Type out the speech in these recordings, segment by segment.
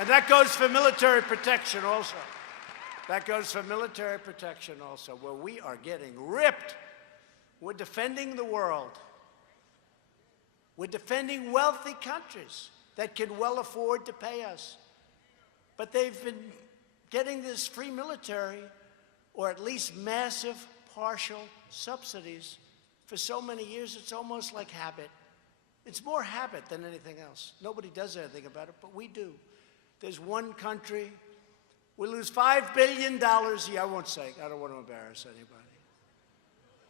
And that goes for military protection also. That goes for military protection also, where we are getting ripped. We're defending the world. We're defending wealthy countries that can well afford to pay us. But they've been getting this free military, or at least massive partial subsidies, for so many years it's almost like habit. It's more habit than anything else. Nobody does anything about it, but we do. There's one country, we lose $5 billion a year. I won't say, I don't want to embarrass anybody.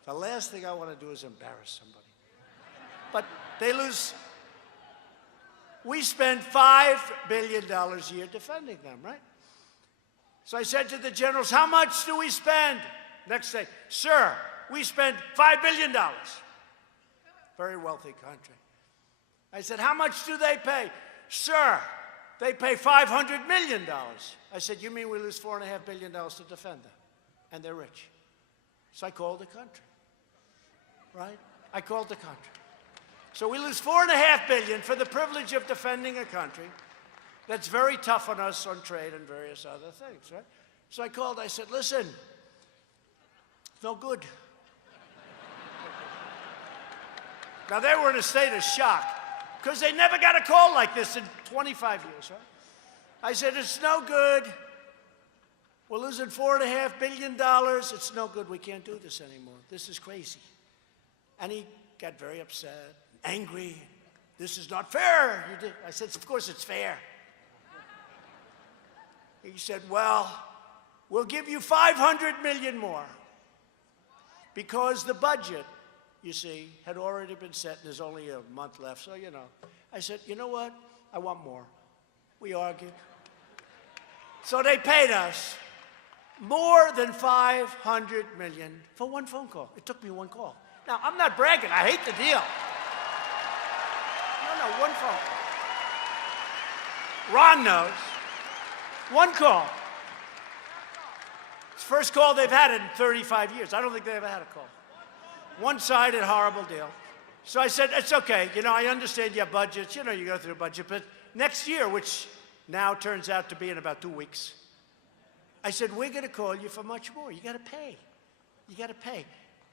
The last thing I want to do is embarrass somebody. But they lose, we spend $5 billion a year defending them, right? So I said to the generals, how much do we spend? Next day, sir, we spend $5 billion. Very wealthy country. I said, how much do they pay? Sir, they pay $500 million. I said, you mean we lose $4.5 billion to defend them? And they're rich. So I called the country, right? I called the country. So we lose $4.5 billion for the privilege of defending a country that's very tough on us on trade and various other things, right? So I called, I said, listen, no good. Now they were in a state of shock, because they never got a call like this in 25 years, right? I said, it's no good. We're losing $4.5 billion. It's no good. We can't do this anymore. This is crazy. And he got very upset, angry. This is not fair. You did. I said, of course it's fair. He said, well, we'll give you $500 million more, because the budget, you see, had already been set, and there's only a month left, so you know. I said, you know what? I want more. We argued. So they paid us more than $500 million for one phone call. It took me one call. Now, I'm not bragging. I hate the deal. No, one phone call. Ron knows. One call. It's the first call they've had in 35 years. I don't think they ever had a call. One-sided, horrible deal. So I said, it's okay. You know, I understand your budgets. You know, you go through a budget. But next year, which now turns out to be in about 2 weeks, I said, we're going to call you for much more. You got to pay. You got to pay.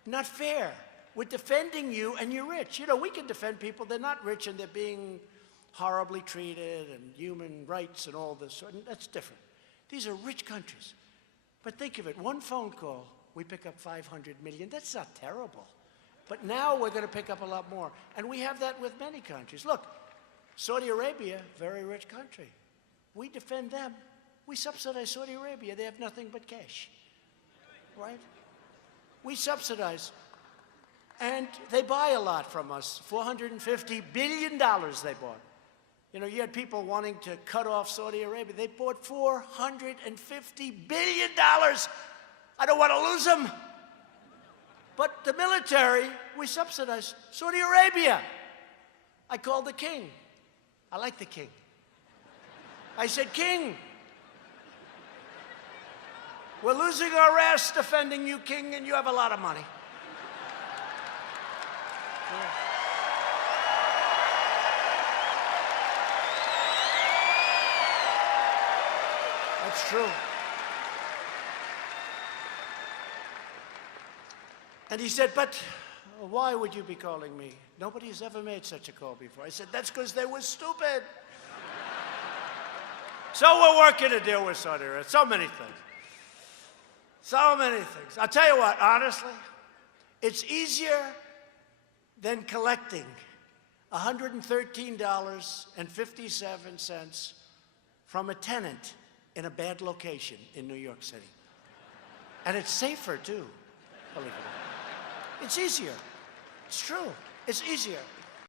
Not fair. We're defending you, and you're rich. You know, we can defend people. They're not rich, and they're being horribly treated, and human rights and all this. And that's different. These are rich countries. But think of it. One phone call, we pick up $500 million. That's not terrible. But now we're going to pick up a lot more. And we have that with many countries. Look, Saudi Arabia, very rich country. We defend them. We subsidize Saudi Arabia. They have nothing but cash, right? We subsidize. And they buy a lot from us. $450 billion they bought. You know, you had people wanting to cut off Saudi Arabia. They bought $450 billion. I don't want to lose them. But the military, we subsidize. Saudi Arabia. I called the king. I like the king. I said, King, we're losing our ass defending you, King, and you have a lot of money. Yeah. That's true. And he said, but why would you be calling me? Nobody's ever made such a call before. I said, that's because they were stupid. So we're working to deal with Saudi Arabia. So many things. So many things. I'll tell you what, honestly, it's easier than collecting $113.57 from a tenant in a bad location in New York City. And it's safer, too, believe it or not. It's easier. It's true. It's easier.